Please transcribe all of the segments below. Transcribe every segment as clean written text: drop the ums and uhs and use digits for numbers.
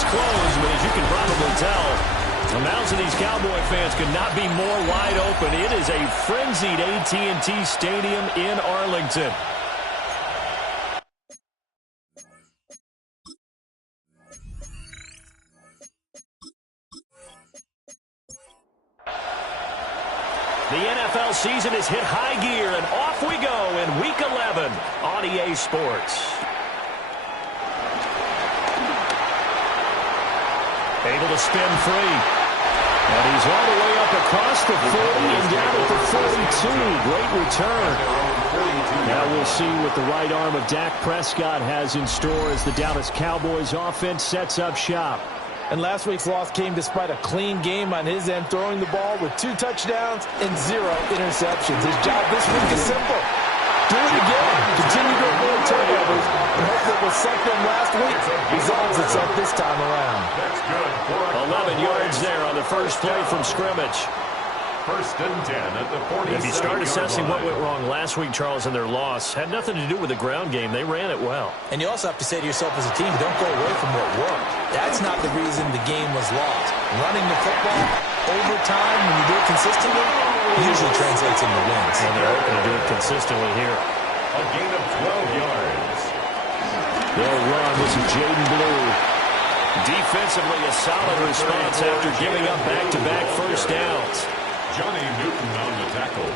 is closed, but as you can probably tell, the mouths of these Cowboy fans could not be more wide open. It is a frenzied AT&T Stadium in Arlington. The NFL season has hit high gear, and off we go in Week 11 on EA Sports. Able to spin free. And he's all the way up across the 40 and down at the 42. Great return. Now we'll see what the right arm of Dak Prescott has in store as the Dallas Cowboys offense sets up shop. And last week's loss came despite a clean game on his end, throwing the ball with 2 touchdowns and 0 interceptions. His job this week is simple. Do it again. Continue to avoid turnovers and hope that what sucked them last week resolves itself this time around. That's good. 11 yards there on the first play from scrimmage. First and 10 at the 47. If you start assessing what went wrong last week, Charles, in their loss, had nothing to do with the ground game. They ran it well. And you also have to say to yourself as a team, don't go away from what worked. That's not the reason the game was lost. Running the football over time, when you do it consistently, usually translates into wins. And they're hoping to do it consistently here. A gain of 12 yards. They'll run. This is Jaden Blue. Defensively, a solid response after giving up back-to-back first downs. Johnny Newton on the tackle.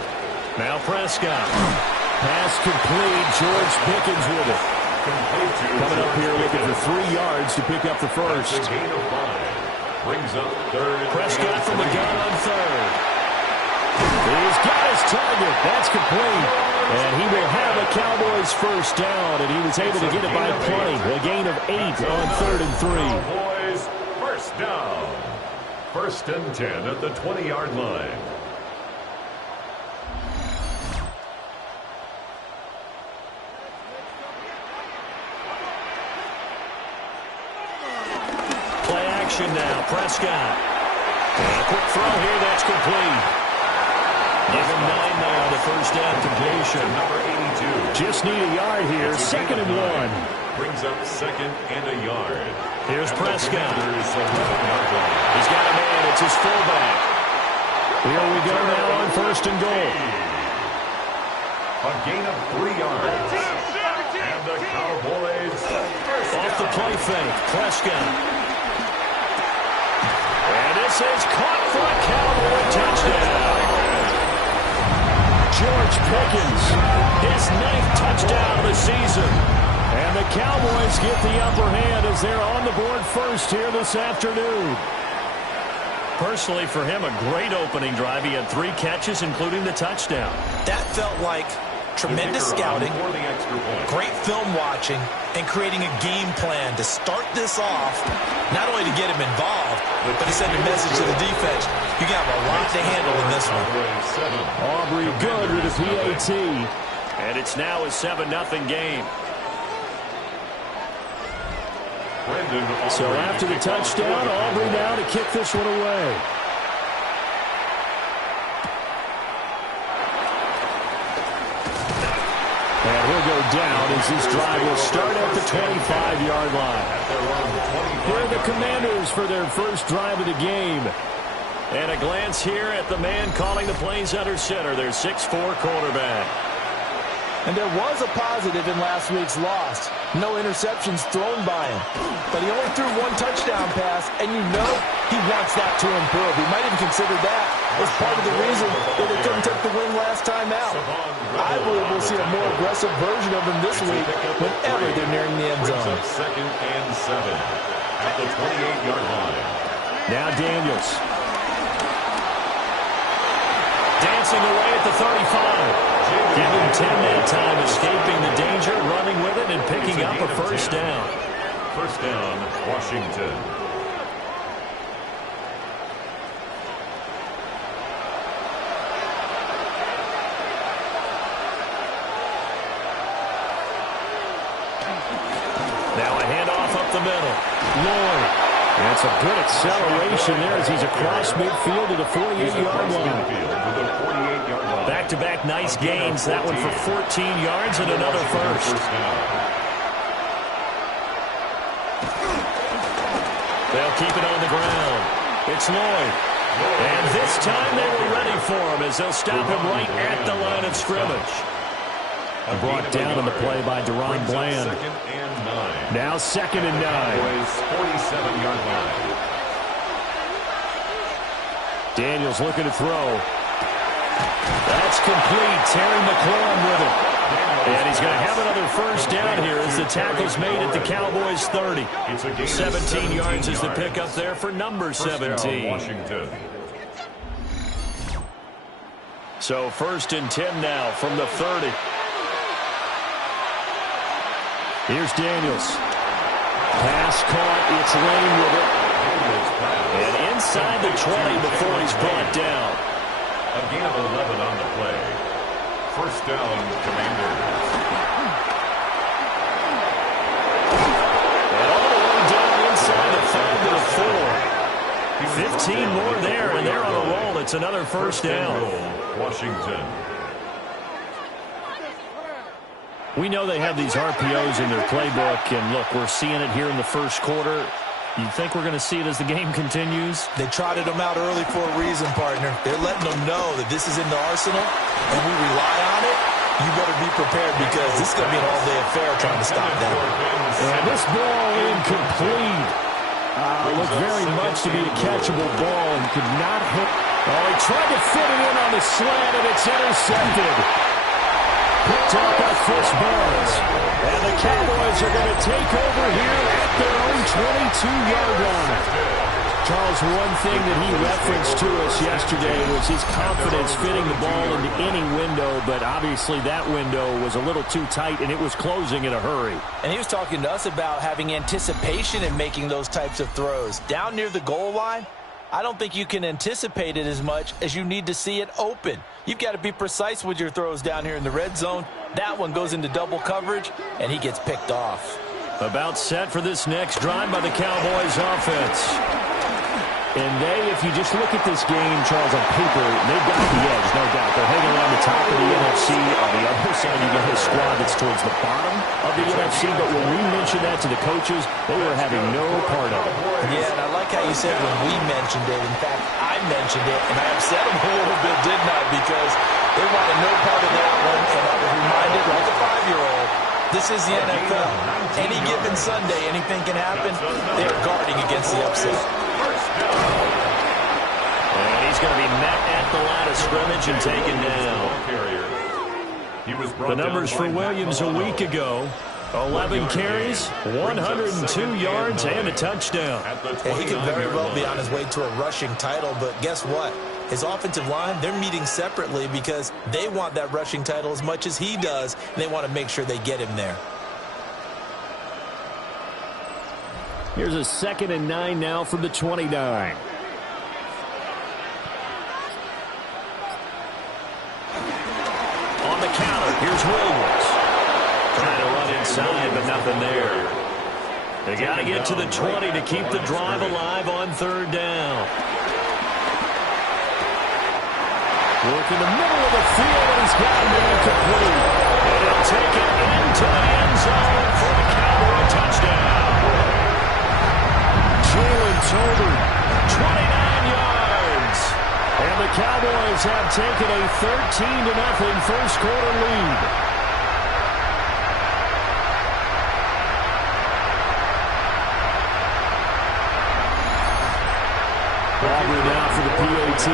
Now Prescott. Pass complete. George Pickens with it. Coming up here looking for 3 yards to pick up the first. That's a gain of 5. Brings up third. Prescott from the gun on third. He's got his target. That's complete. And he will have a Cowboys first down, and he was able to get it by plenty. A gain of 8 on 3rd and 3. Cowboys first down. First and 10 at the 20-yard line. Play action now. Prescott. And a quick throw here. That's complete. Give him 9 now. The first down completion. Number 82. Just need a yard here. 2nd and 1. Brings up 2nd and a yard. Here's Prescott. He's got a man. It's his fullback. Here we go now on 1st and goal. A gain of 3 yards. And the Cowboys Off the play fake. Prescott. And this is caught for a Cowboy touchdown. George Pickens, his 9th touchdown of the season. And the Cowboys get the upper hand as they're on the board first here this afternoon. Personally, for him, a great opening drive. He had 3 catches, including the touchdown. That felt like tremendous scouting, great film watching, and creating a game plan to start this off, not only to get him involved, but to send a message to the defense. You got a lot to handle in this one. Aubrey good with a PAT. And it's now a 7-0 game. So after the touchdown, Aubrey now to kick this one away. And he'll go down as this drive will start at the 25-yard line. Here are the Commanders for their first drive of the game. And a glance here at the man calling the plays under center, their 6'4" quarterback. And there was a positive in last week's loss. No interceptions thrown by him. But he only threw 1 touchdown pass, and you know he wants that to improve. He might even consider that as part of the reason that they couldn't take the win last time out. I believe we'll see a more aggressive version of him this week whenever they're nearing the end zone. 2nd and 7 at the 28-yard line. Now Daniels. Dancing away at the 35. Give him 10 that time, escaping the danger, running with it, and picking up a first down. First down, Washington. Now a handoff up the middle. Lloyd. And it's a good acceleration there as he's across midfield to the 48-yard line. Back-to-back nice gains. That one for 14 yards and another first. They'll keep it on the ground. It's Lloyd. And this time they were ready for him as they'll stop him right at the line of scrimmage. Brought down on the play by Deron Bland. Now 2nd and 9. 47-yard line. Daniels looking to throw. That's complete. Terry McLaurin with it. And he's going to have another first down here as the tackle's made at the Cowboys' 30. 17 yards is the pickup there for number 17. Washington. So 1st and 10 now from the 30. Here's Daniels. Pass caught. It's Lane with it. And inside the 20 before he's brought down. A gain of 11 on the play. First down, Commanders. And all the way down inside the 5 to the 4. 15 more there, and they're on a roll. It's another first down. Washington. We know they have these RPOs in their playbook, and look, we're seeing it here in the first quarter. You think we're going to see it as the game continues? They trotted them out early for a reason, partner. They're letting them know that this is in the arsenal, and we rely on it. You better be prepared because this is going to be an all-day affair trying to stop them. And this ball incomplete. Looked very much to be a catchable ball and could not hit. Oh, he tried to fit it in on the slant, and it's intercepted. Picked up by Chris Barnes. And the Cowboys are going to take over here at their own 22-yard line. Charles, one thing that he referenced to us yesterday was his confidence fitting the ball into any window, but obviously that window was a little too tight, and it was closing in a hurry. And he was talking to us about having anticipation in making those types of throws. Down near the goal line, I don't think you can anticipate it as much as you need to see it open. You've got to be precise with your throws down here in the red zone. That one goes into double coverage, and he gets picked off. About set for this next drive by the Cowboys offense. And they, if you just look at this game, Charles, on paper, they've got the edge, no doubt. They're hanging around the top of the NFC. On the other side, you got a squad that's towards the bottom of the NFC. But when we mentioned that to the coaches, they were having no part of it. Yeah, and I like how you said when we mentioned it. In fact, I mentioned it, and I upset them a little bit, didn't I? Because they wanted no part of that one. And I was reminded, like a 5-year-old, this is the NFL. Any given Sunday, anything can happen. They're guarding against the upset. And he's going to be met at the line of scrimmage and taken down. The numbers for Williams a week ago: 11 carries, 102 yards, and a touchdown. And he could very well be on his way to a rushing title, but guess what? His offensive line, they're meeting separately because they want that rushing title as much as he does, and they want to make sure they get him there. Here's a 2nd and 9 now from the 29. On the counter, here's Williams. Trying to run inside, but nothing there. They got to get to the 20 to keep the drive alive on 3rd down. Work in the middle of the field, and he's got him incomplete. And he'll take it into the end zone for the Cowboy touchdown. Jalen Tolbert, 29 yards. And the Cowboys have taken a 13-0 first quarter lead. Aubrey now for the PAT.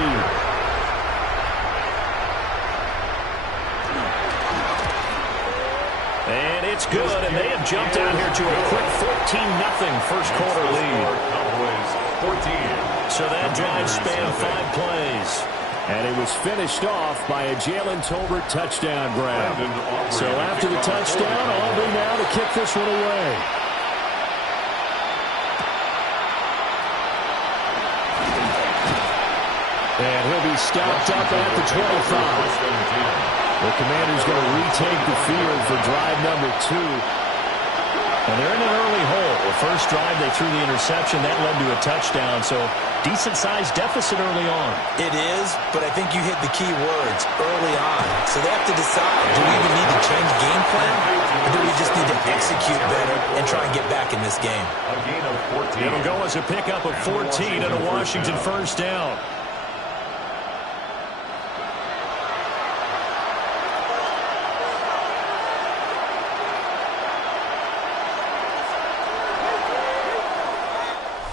And it's good, and they have jumped out here to a quick 14-0 first quarter lead. So that drive spanned 5 plays. And it was finished off by a Jalen Tolbert touchdown grab. So after the touchdown, Aubrey now to kick this one away. And he'll be stopped up at the 25. The Commanders going to retake the field for drive number 2. And they're in an early hole. The first drive, they threw the interception. That led to a touchdown. So decent-sized deficit early on. It is, but I think you hit the key words, early on. So they have to decide, do we even need to change game plan? Or do we just need to execute better and try and get back in this game? A gain of 14. It'll go as a pickup of 14 and a Washington first down.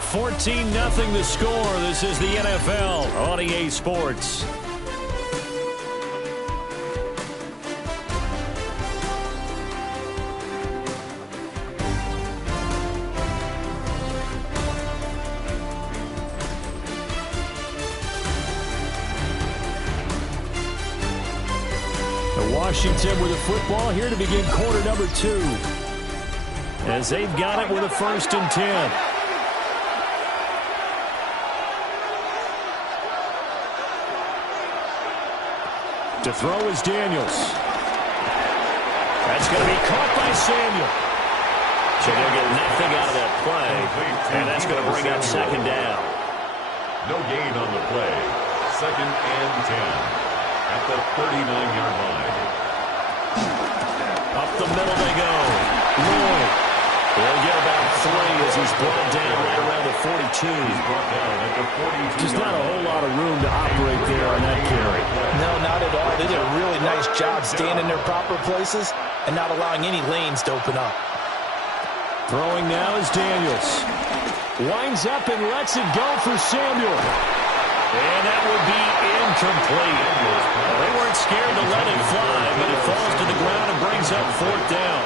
$14-0 the score. This is the NFL on EA Sports. Washington with the football here to begin quarter number 2. As they've got it with a 1st and 10. To throw is Daniels. That's going to be caught by Samuel. So they'll get nothing out of that play. And that's going to bring up 2nd down. No gain on the play. 2nd and 10. At the 39-yard line. Up the middle they go. Lloyd. They'll get about 3 as he's brought down right around the 42. He's brought down at the 42. Just not a whole lot of room to operate there on that carry. No, not at all. They did a really nice job staying in their proper places and not allowing any lanes to open up. Throwing now is Daniels. Winds up and lets it go for Samuel. And that would be incomplete. Well, they weren't scared to let it fly, but it falls to the ground and brings up 4th down.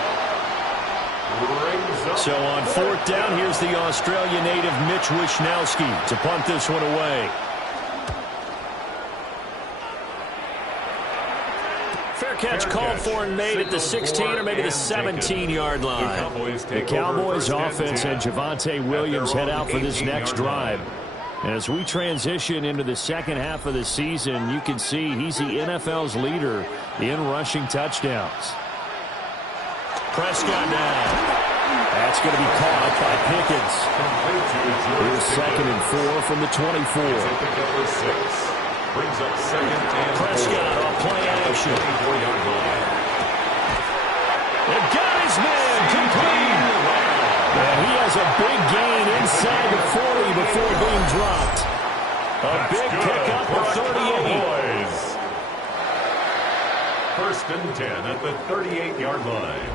So on 4th down, here's the Australia native Mitch Wishnowsky to punt this one away. Fair catch called for and made at the 16 or maybe the 17-yard line. The Cowboys offense and Javonte Williams head out for this next drive. As we transition into the second half of the season, you can see he's the NFL's leader in rushing touchdowns. Prescott now. That's going to be caught by Pickens. Here's 2nd and 4 from the 24. Brings up 2nd and 4. Prescott on play action. They've got his man complete. And he has a big gain inside the 40 before being dropped. A big pickup of 38. 1st and 10 at the 38-yard line.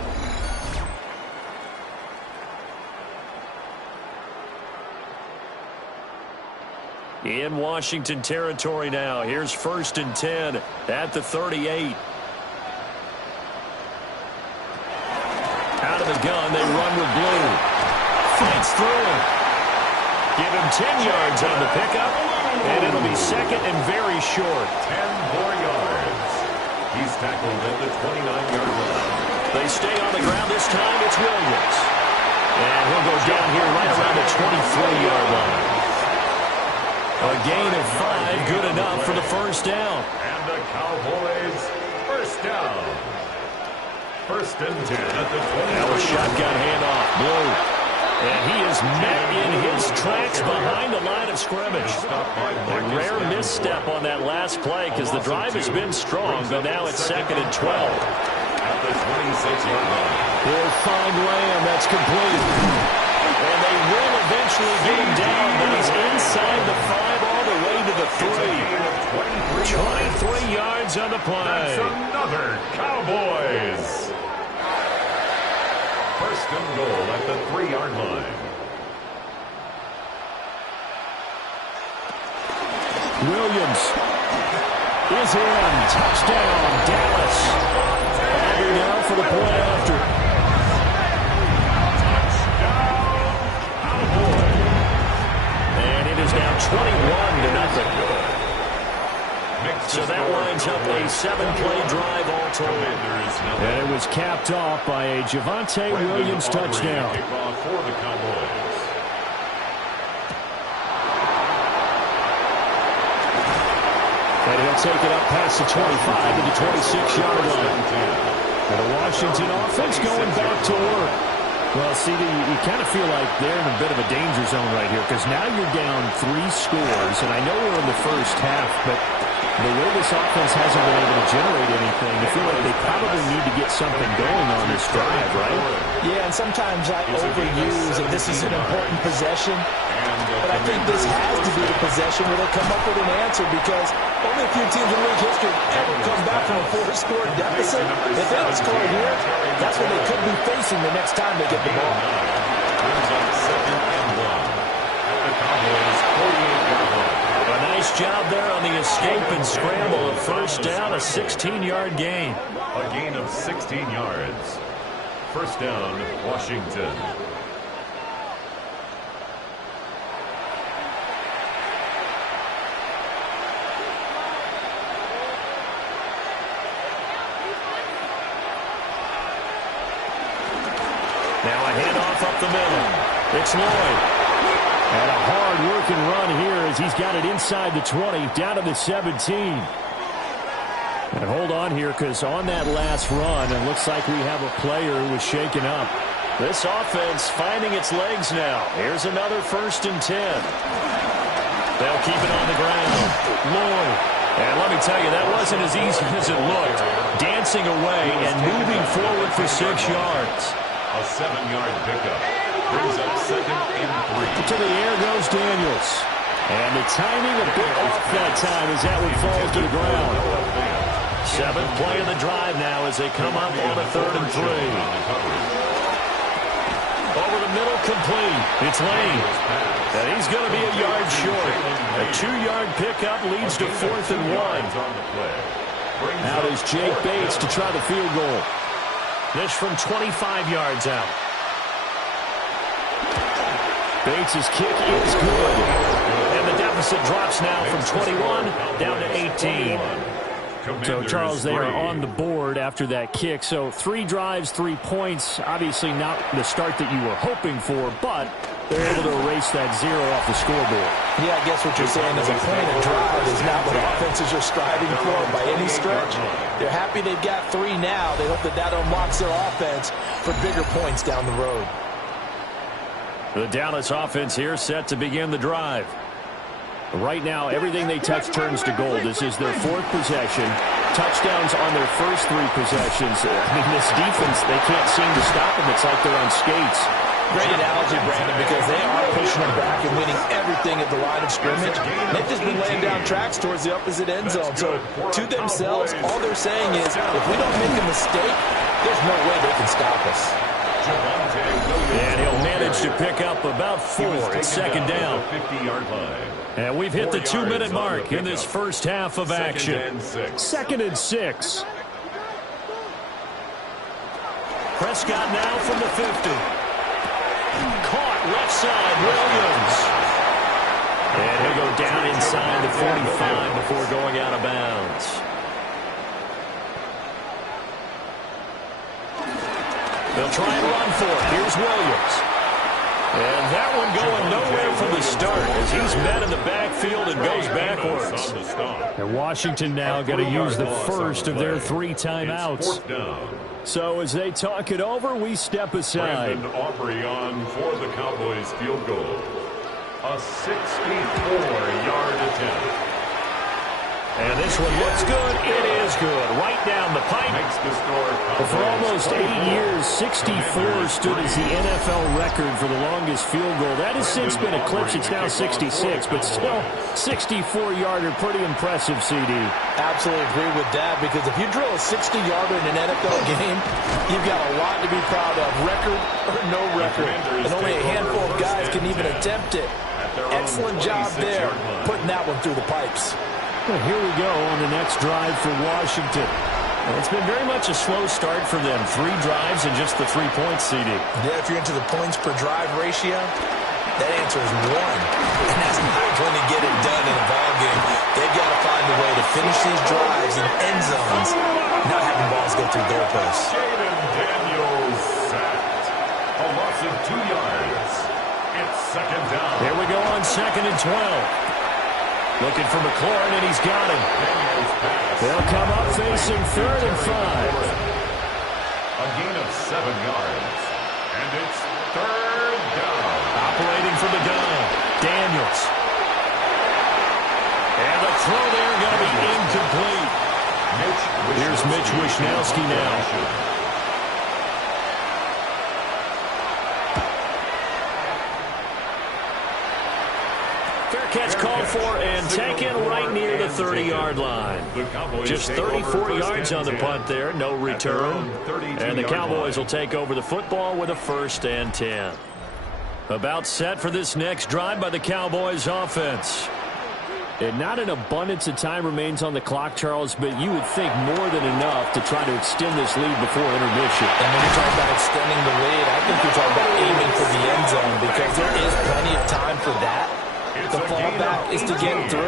In Washington territory now. Here's 1st and 10 at the 38. Out of the gun, they run with Blue. Fights through him. Give him 10 yards on the pickup, and it'll be 2nd and very short. 10 more yards. He's tackled at the 29-yard line. They stay on the ground this time. It's Williams. And he'll go down here right around the 23-yard line. A gain of 5, good enough for the 1st down. And the Cowboys, 1st down. 1st and 10 at the 20. Now a shotgun handoff. Blue. And he is met in his tracks behind the line of scrimmage. A rare misstep on that last play because the drive has been strong, but now it's 2nd and 12. At the 26-yard line. He'll find Lamb. That's complete. And they will eventually get him down, but he's inside the 5 all the way to the 3. 23 yards on the play. That's another Cowboys. 1st and goal at the 3-yard line. Williams is in. Touchdown, Dallas. Abbey now for the play after. And it is now 21-0. So that lines up a 7-play drive all told. And it was capped off by a Javonte Williams touchdown. For the Cowboys. And he'll take it up past the 25 to the 26-yard line. And the Washington offense going back to work. Well, CD, you kind of feel like they're in a bit of a danger zone right here because now you're down 3 scores, and I know we're in the first half, but the way this offense hasn't been able to generate anything, I feel like they probably need to get something going on this drive, right? Yeah, and sometimes I overuse, and this is an important possession, but I think this has to be the possession where they come up with an answer because only a few teams in league history ever come back from a 4-score deficit. If they don't score here, that's what they could be facing the next time they get the ball. Brings up 2nd and 1 at the Cowboys' 48-yard line. A nice job there on the escape and scramble. A first down, a 16-yard gain. A gain of 16 yards. First down, Washington. Now a handoff up the middle. It's Lloyd. And a hard-working run here as he's got it inside the 20, down to the 17. And hold on here because on that last run, it looks like we have a player who was shaken up. This offense finding its legs now. Here's another 1st and 10. They'll keep it on the ground. Lloyd. And let me tell you, that wasn't as easy as it looked. Dancing away and moving forward for 6 yards. A 7-yard pickup. Brings up 2nd and 3. To the air goes Daniels. And the timing a bit off that time as that one falls to the ground. 7th play of the drive now as they come up on a 3rd and 3. Over the middle, complete. It's Lane. And he's going to be a yard short. A 2-yard pickup leads to 4th and 1. Now there's Jake Bates to try the field goal. This from 25 yards out. Bates' kick is good. And the deficit drops now from 21 down to 18. So, Charles, they are on the board after that kick. So 3 drives, 3 points. Obviously not the start that you were hoping for, but they're able to erase that 0 off the scoreboard. Yeah, I guess what you're saying is a point of drive is not what offenses are striving for by any stretch. They're happy they've got 3 now. They hope that that unlocks their offense for bigger points down the road. The Dallas offense here set to begin the drive. Right now, everything they touch turns to gold. This is their 4th possession. Touchdowns on their first 3 possessions. I mean, this defense, they can't seem to stop them. It's like they're on skates. Great analogy, Brandon, because they are pushing them back and winning everything at the line of scrimmage. They've just been laying down tracks towards the opposite end zone. So, to themselves, all they're saying is, if we don't make a mistake, there's no way they can stop us. And he'll manage to pick up about 4 at 2nd down. And we've hit the 2-minute mark in this first half of action. 2nd and 6. Prescott now from the 50. Caught left side, Williams. And he'll go down inside the 45 before going out of bounds. They'll try and run for it. Here's Williams. And that one going nowhere from the start as he's met in the backfield and goes backwards. And Washington now got to use the first of their 3 timeouts. So as they talk it over, we step aside. Brandon Aubrey on for the Cowboys field goal. A 64-yard attempt. And this one looks good. It is good. Right down the pipe. Makes the score. For almost 8 years, 64 stood as the NFL record for the longest field goal. That has since been eclipsed. It's now 66, but still 64-yarder. Pretty impressive, CD. Absolutely agree with that, because if you drill a 60-yarder in an NFL game, you've got a lot to be proud of. Record or no record. And only a handful of guys can even attempt it. Excellent job there, putting that one through the pipes. Well, here we go on the next drive for Washington. Well, it's been very much a slow start for them. 3 drives and just the 3 points, CD. Yeah, if you're into the points per drive ratio, that answer is 1. And that's not going to get it done in a ball game. They've got to find a way to finish these drives in end zones, not having balls go through goalposts. Jaden Daniels sacked. A loss of 2 yards. It's 2nd down. Here we go on 2nd and 12. Looking for McLaurin, and he's got him. They'll come up facing 3rd and 5. A gain of 7 yards. And it's third down. Operating from the gun, Daniels. And the throw there going to be incomplete. Here's Mitch Wishnowsky now. Catch called for and taken right near the 30-yard line. Just 34 yards on the punt there, no return. And the Cowboys will take over the football with a 1st and 10. About set for this next drive by the Cowboys offense. And not an abundance of time remains on the clock, Charles, but you would think more than enough to try to extend this lead before intermission. And when you're talking about extending the lead, I think you're talking about aiming for the end zone because there is plenty of time for that. The fallback is to get 3.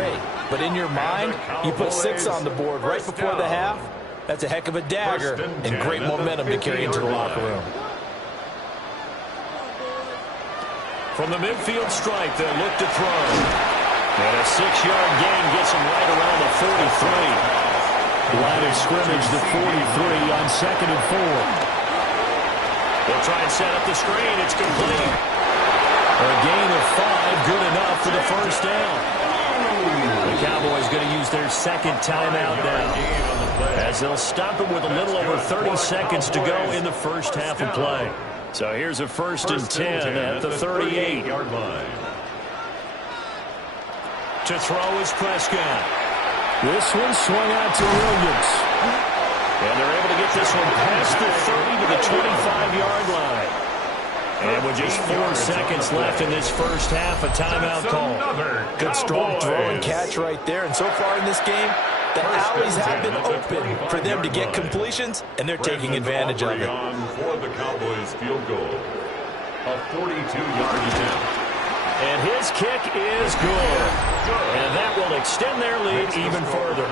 But in your mind, you put 6 on the board right before the half. That's a heck of a dagger and great momentum to carry into the locker room. From the midfield stripe, they'll look to throw. And a 6-yard gain gets him right around the 43. Line of scrimmage, the 43 on 2nd and 4. They'll try and set up the screen. It's complete. A gain of 5, good enough for the 1st down. The Cowboys going to use their 2nd timeout now, as they'll stop it with a little over 30 seconds to go in the first half of play. So here's a 1st and 10 at the 38-yard line. To throw is Prescott. This one swung out to Williams. And they're able to get this one past the 30 to the 25-yard line. And with just 4 seconds left in this first half, a timeout call. Good strong throw and catch right there. And so far in this game, the alleys have been open for them to get completions, and they're taking advantage of it. For the Cowboys field goal. A 42-yard attempt. And his kick is good. And that will extend their lead even further.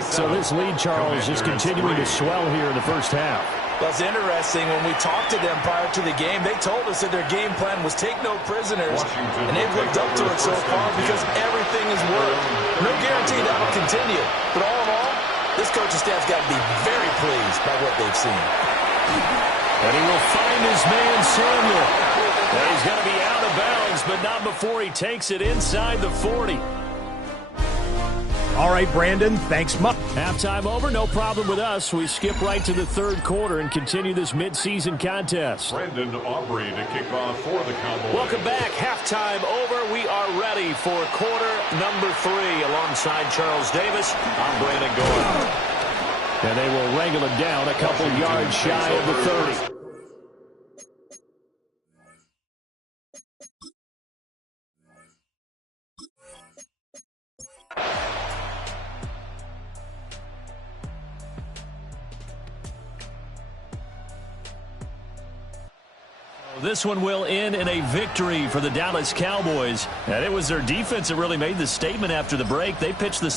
So this lead, Charles, just continuing to swell here in the first half. Well, it's interesting. When we talked to them prior to the game, they told us that their game plan was take no prisoners, and they've lived up to it so far because everything has worked. No guarantee that will continue. But all in all, this coaching staff's got to be very pleased by what they've seen. And he will find his man, Samuel. Well, he's going to be out of bounds, but not before he takes it inside the 40. All right, Brandon, thanks much. Halftime over, no problem with us. We skip right to the 3rd quarter and continue this midseason contest. Brandon Aubrey to kick off for the Cowboys. Welcome back. Halftime over. We are ready for quarter number 3. Alongside Charles Davis, I'm Brandon Gordon. And they will wrangle him down a couple yards shy of the 30. This one will end in a victory for the Dallas Cowboys. And it was their defense that really made the statement after the break. They pitched the